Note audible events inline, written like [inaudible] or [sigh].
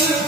Yeah. [laughs]